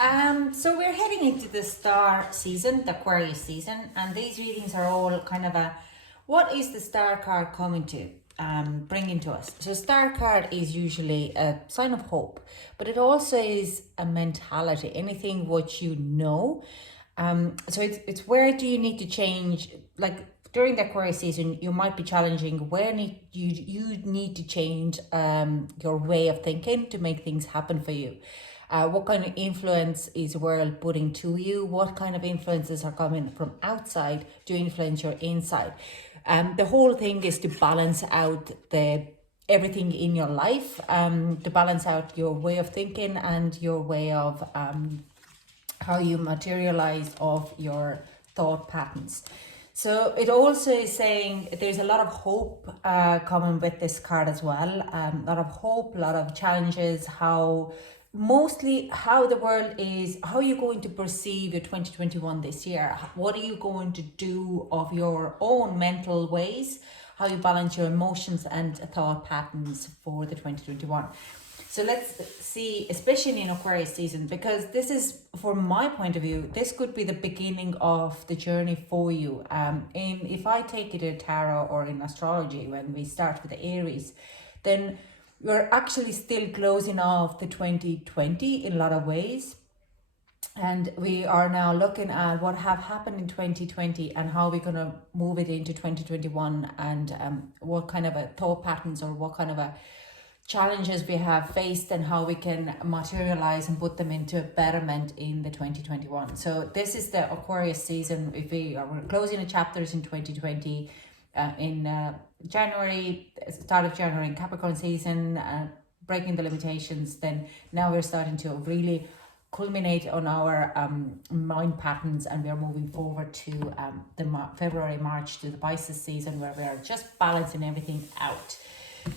So we're heading into the star season, the Aquarius season, and these readings are all kind of a, what is the star card coming to bringing to us? So star card is usually a sign of hope, but it also is a mentality, anything what you know. So it's where do you need to change, like during the Aquarius season, you might be challenging where you need to change your way of thinking to make things happen for you. What kind of influence is the world putting to you? What kind of influences are coming from outside to influence your inside? The whole thing is to balance out everything in your life, to balance out your way of thinking and your way of how you materialize of your thought patterns. So it also is saying there's a lot of hope coming with this card as well. A lot of hope, a lot of challenges, mostly how the world is, how you're going to perceive your 2021 this year. What are you going to do of your own mental ways? How you balance your emotions and thought patterns for the 2021. So let's see, especially in Aquarius season, because this is, from my point of view, this could be the beginning of the journey for you. If I take it in tarot or in astrology, when we start with the Aries, then we're actually still closing off the 2020 in a lot of ways. And we are now looking at what have happened in 2020 and how we're going to move it into 2021, and what kind of a thought patterns or what kind of a challenges we have faced and how we can materialize and put them into betterment in the 2021. So this is the Aquarius season. If we're closing the chapters in 2020 in January, start of January in Capricorn season, breaking the limitations, then now we're starting to really culminate on our mind patterns, and we're moving forward to the February, March to the Pisces season, where we are just balancing everything out.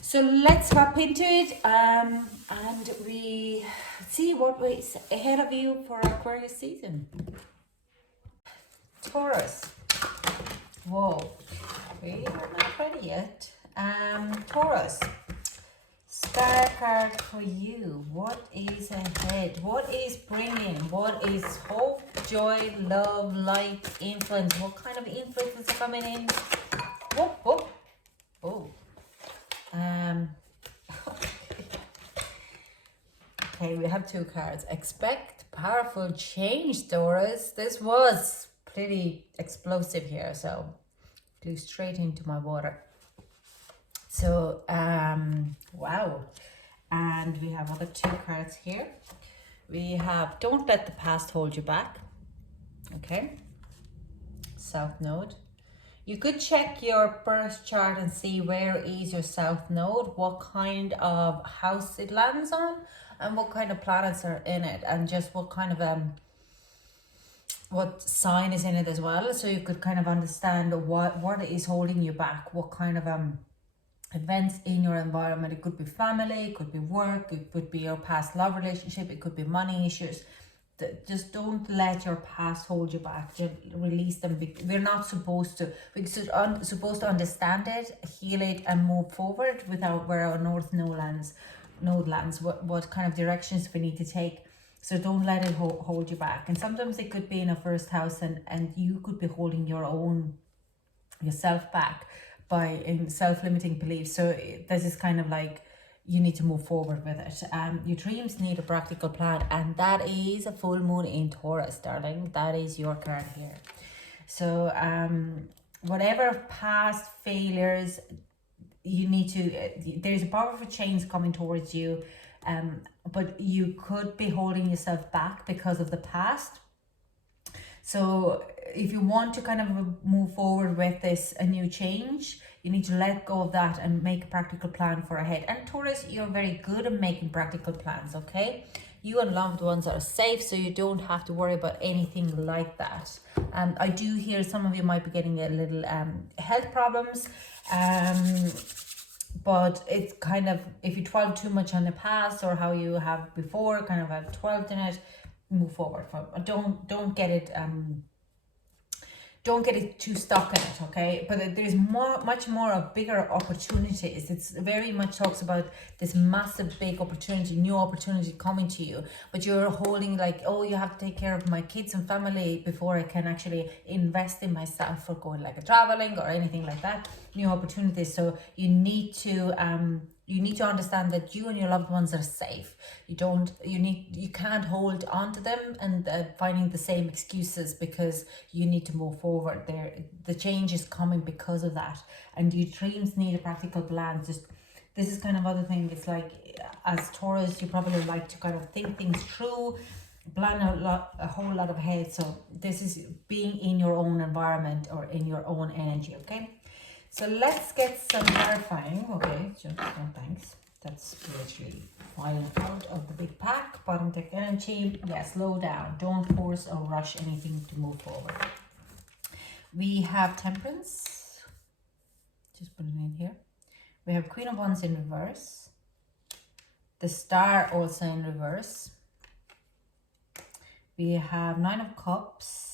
So let's hop into it, and we see what is ahead of you for Aquarius season. Taurus. Whoa, we are not ready yet. Taurus. Star card for you. What is ahead? What is bringing? What is hope, joy, love, light, influence? What kind of influences are coming in? Whoa, whoa, oh. Okay, we have two cards. Expect powerful change, Taurus. This was pretty explosive here, so flew straight into my water. So, wow. And we have other two cards here. We have don't let the past hold you back. Okay. South Node. You could check your birth chart and see where is your South Node, what kind of house it lands on, and what kind of planets are in it, and just what kind of what sign is in it as well. So you could kind of understand what is holding you back, what kind of events in your environment. It could be family, it could be work, it could be your past love relationship, it could be money issues. Just don't let your past hold you back. Just release them. We're not supposed to. We're supposed to understand it, heal it, and move forward without where our North Node lands. What kind of directions we need to take. So don't let it hold you back. And sometimes it could be in a first house, and you could be holding yourself back in self-limiting beliefs. So this is kind of like, you need to move forward with it. Your dreams need a practical plan, and that is a full moon in Taurus, darling. That is your card here. So whatever past failures, you need to, there's a powerful change coming towards you, but you could be holding yourself back because of the past. So if you want to kind of move forward with a new change, you need to let go of that and make a practical plan for ahead. And Taurus, you're very good at making practical plans, okay? You and loved ones are safe, so you don't have to worry about anything like that. I do hear some of you might be getting a little health problems, but it's kind of, if you dwell too much on the past or how you have before, kind of have dwelled in it, move forward. Don't get it don't get it too stuck in it, okay? But there's much more of bigger opportunities. It's very much talks about this massive big opportunity, new opportunity coming to you, but you're holding like, oh, you have to take care of my kids and family before I can actually invest in myself for going like a traveling or anything like that. New opportunities. So you need to understand that you and your loved ones are safe. You can't hold on to them and finding the same excuses, because you need to move forward. The change is coming because of that, and your dreams need a practical plan. This is kind of other thing. It's like, as Taurus, you probably like to kind of think things through, plan a whole lot of ahead. So this is being in your own environment or in your own energy, okay? So let's get some clarifying. Okay, just no thanks. That's literally falling out of the big pack. Bottom deck energy. Yeah, slow down. Don't force or rush anything to move forward. We have Temperance. Just put it in here. We have Queen of Wands in reverse. The Star also in reverse. We have Nine of Cups.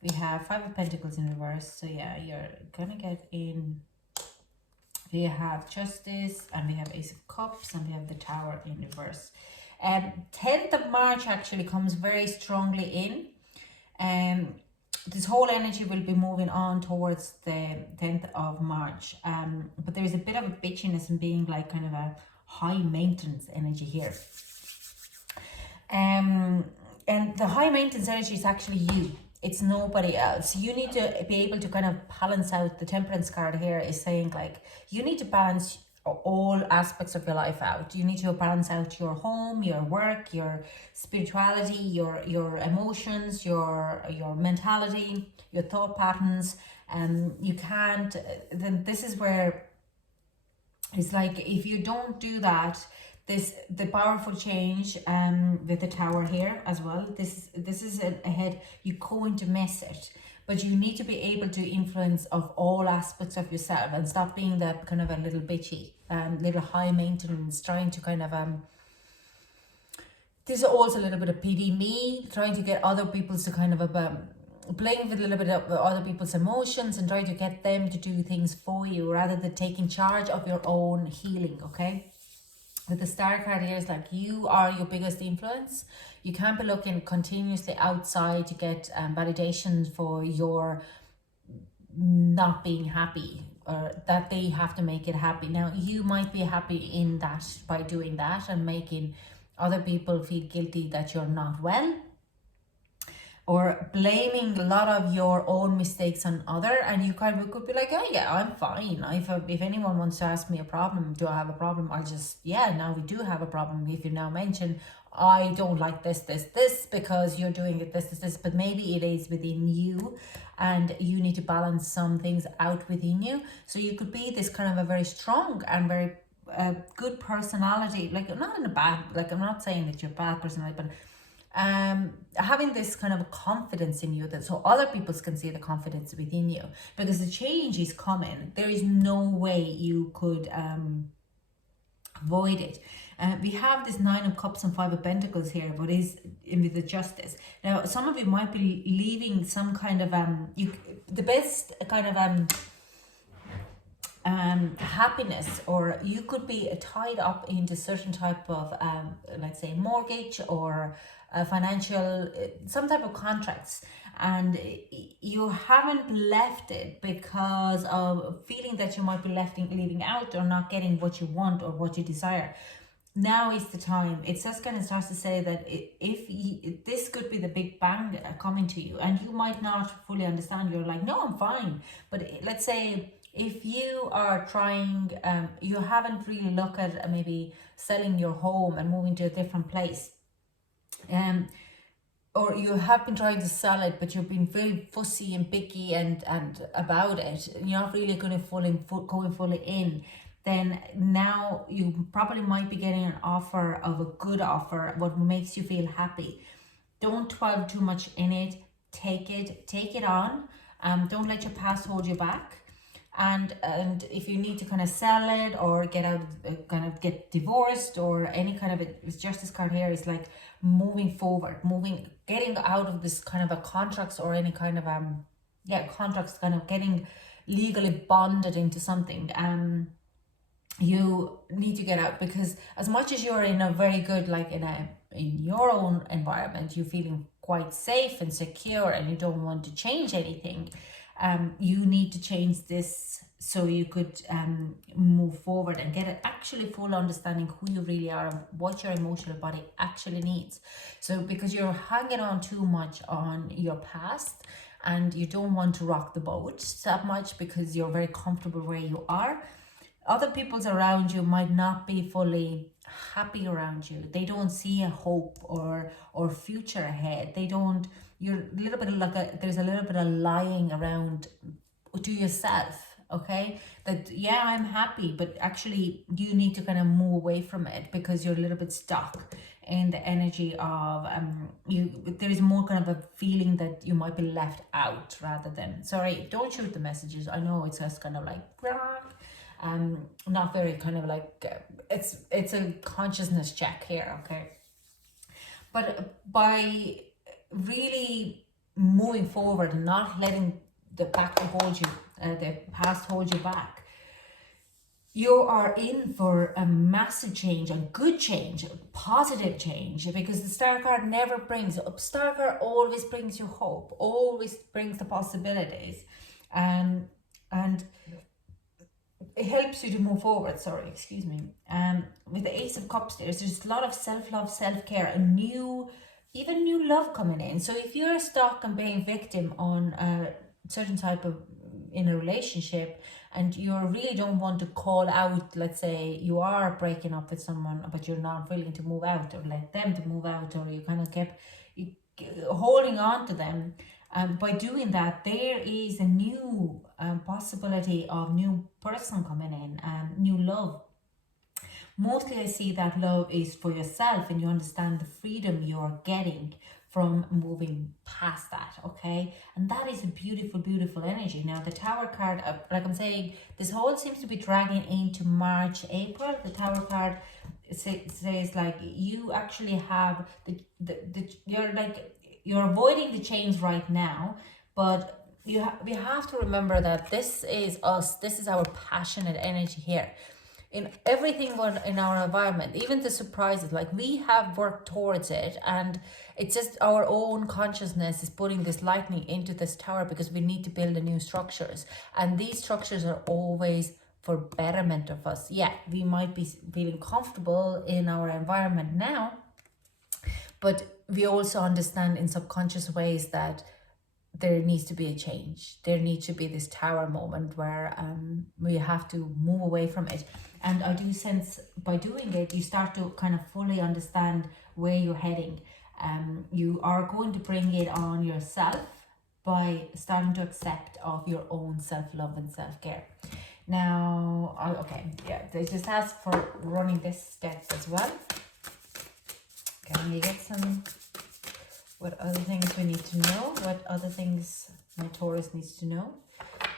We have Five of Pentacles in reverse. So yeah, you're gonna get in. We have Justice, and we have Ace of Cups, and we have the Tower in reverse. 10th of March actually comes very strongly in. This whole energy will be moving on towards the 10th of March. But there is a bit of a bitchiness and being like kind of a high maintenance energy here. And the high maintenance energy is actually you. It's nobody else. You need to be able to kind of balance out. The Temperance card here is saying like, you need to balance all aspects of your life out. You need to balance out your home, your work, your spirituality, your emotions, your mentality, your thought patterns. You can't, then this is where it's like, if you don't do that, the powerful change with the Tower here as well, this is ahead, you're going to miss it, but you need to be able to influence of all aspects of yourself and stop being that kind of a little bitchy, little high maintenance, trying to kind of this is also a little bit of pity me, trying to get other people to kind of playing with a little bit of other people's emotions and trying to get them to do things for you rather than taking charge of your own healing, okay? With the Star card here, is like, you are your biggest influence. You can't be looking continuously outside to get validation for your not being happy, or that they have to make it happy. Now, you might be happy in that by doing that and making other people feel guilty that you're not well, or blaming a lot of your own mistakes on other, and you kind of could be like, oh yeah, I'm fine. If anyone wants to ask me a problem, do I have a problem? I'll just, yeah, now we do have a problem. If you now mention, I don't like this because you're doing it this, but maybe it is within you and you need to balance some things out within you. So you could be this kind of a very strong and very good personality, like not in a bad, like I'm not saying that you're a bad personality, but having this kind of confidence in you, that so other people can see the confidence within you, because the change is coming. There is no way you could avoid it. We have this Nine of Cups and Five of Pentacles here, but is in with the Justice. Now, some of you might be leaving some kind of the best kind of happiness, or you could be tied up into certain type of let's say mortgage or financial, some type of contracts, and you haven't left it because of feeling that you might be leaving out or not getting what you want or what you desire. Now is the time. It just kind of starts to say that if this could be the big bang coming to you, and you might not fully understand. You're like, no, I'm fine. But let's say if you are trying, you haven't really looked at maybe selling your home and moving to a different place, or you have been trying to sell it, but you've been very fussy and picky and about it, you're not really going to going fully in, then now you probably might be getting an offer of a good offer, what makes you feel happy. Don't dwell too much in it. Take it on. Don't let your past hold you back. and if you need to kind of sell it or get out, kind of get divorced or any kind of it's just this card here is like moving forward, getting out of this kind of a contracts or any kind of contracts, kind of getting legally bonded into something. You need to get out, because as much as you're in a very good, like in your own environment, you're feeling quite safe and secure and you don't want to change anything, you need to change this so you could move forward and get an actually full understanding who you really are and what your emotional body actually needs. So because you're hanging on too much on your past and you don't want to rock the boat that much because you're very comfortable where you are, other people's around you might not be fully happy around you. They don't see a hope or future ahead. They don't, you're a little bit like there's a little bit of lying around to yourself, okay? That, yeah, I'm happy, but actually you need to kind of move away from it because you're a little bit stuck in the energy of there is more kind of a feeling that you might be left out rather than, sorry, don't shoot the messages. I know it's just kind of like not very kind of like it's a consciousness check here, okay? But by really moving forward and not letting the back hold you, the past hold you back, you are in for a massive change, a good change, a positive change, because the Star card never brings, Star card always brings you hope, always brings the possibilities, and it helps you to move forward. Sorry, excuse me. With the Ace of Cups, there's a lot of self-love, self-care, and even new love coming in. So if you're stuck and being victim on a certain type of in a relationship and you really don't want to call out, let's say you are breaking up with someone but you're not willing to move out or let them to move out, or you kind of kept holding on to them, by doing that, there is a new possibility of new person coming in, new love. Mostly I see that love is for yourself and you understand the freedom you're getting from moving past that, okay? And that is a beautiful, beautiful energy. Now the Tower card, like I'm saying, this whole seems to be dragging into March, April. The Tower card says like you actually have you're avoiding the change right now, but we have to remember that this is us. This is our passionate energy here. In everything in our environment, even the surprises, like we have worked towards it, and it's just our own consciousness is putting this lightning into this tower because we need to build the new structures, and these structures are always for betterment of us. Yeah, we might be feeling comfortable in our environment now, but we also understand in subconscious ways that there needs to be a change. There needs to be this tower moment where we have to move away from it. And I do sense by doing it, you start to kind of fully understand where you're heading. You are going to bring it on yourself by starting to accept of your own self-love and self-care. Now, okay, yeah, they just ask for running this deck as well. Can we get some, what other things we need to know? What other things my Taurus needs to know?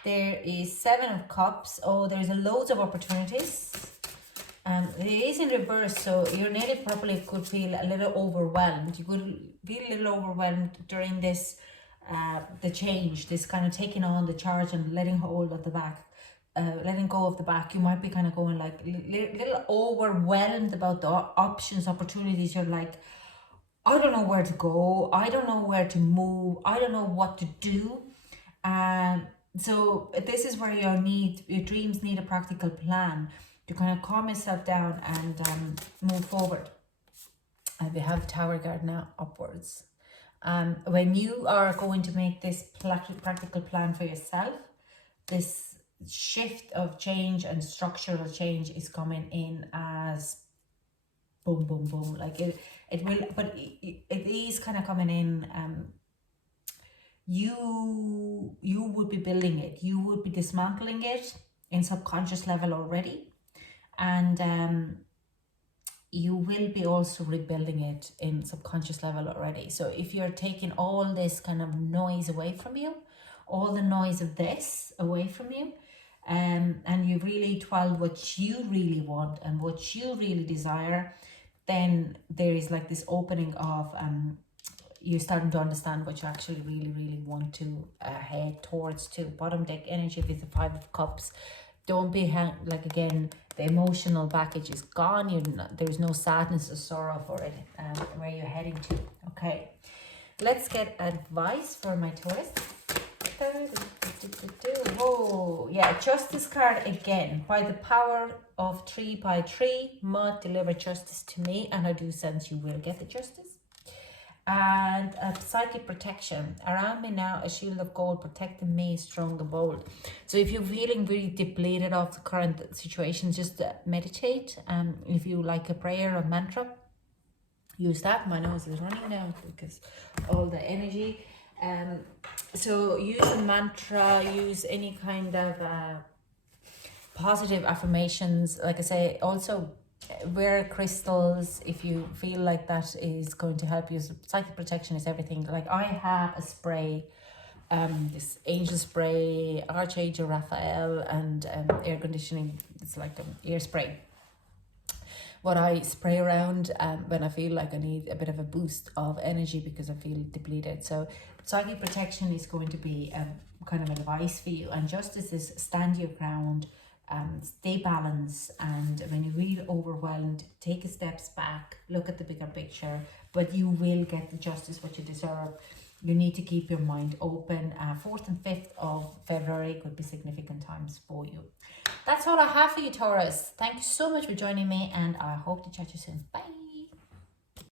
There is 7 of Cups. Oh, there's loads of opportunities. It is in reverse, so your native probably could feel a little overwhelmed. You could feel a little overwhelmed during this, the change, this kind of taking on the charge and letting hold of the back. Letting go of the back. You might be kind of going like a little overwhelmed about the options, opportunities. You're like, I don't know where to go. I don't know where to move. I don't know what to do. So this is where your dreams need a practical plan to kind of calm yourself down and move forward. We have Tower card now upwards. When you are going to make this practical plan for yourself, this shift of change and structural change is coming in as boom, boom, boom. Like it will, but it is kind of coming in. You would be building it. You would be dismantling it in subconscious level already, and you will be also rebuilding it in subconscious level already. So if you're taking all this kind of noise away from you, all the noise of this away from you, and you really 12 what you really want and what you really desire, then there is like this opening of you're starting to understand what you actually really want to head towards. To bottom deck energy with the 5 of Cups. Don't be like, again, the emotional baggage is gone. There's no sadness or sorrow for it, where you're heading to. Okay, let's get advice for my Taurus. Oh yeah, Justice card again. By the power of 3 by 3, Mud, deliver justice to me, and I do sense you will get the justice. And a psychic protection around me now, a shield of gold protecting me, strong and bold. So if you're feeling really depleted of the current situation, just meditate. If you like a prayer or mantra, use that. My nose is running now because all the energy. So use a mantra, use any kind of positive affirmations. Like I say, also wear crystals if you feel like that is going to help you. Psychic protection is everything. Like I have a spray, this angel spray, Archangel Raphael, and air conditioning. It's like an ear spray, what I spray around when I feel like I need a bit of a boost of energy because I feel depleted. So psychic protection is going to be kind of advice for you, and justice is stand your ground, stay balanced, and when you feel overwhelmed, take a steps back, look at the bigger picture, but you will get the justice what you deserve. You need to keep your mind open. 4th and 5th of February could be significant times for you. That's all I have for you, Taurus. Thank you so much for joining me, and I hope to chat to you soon. Bye.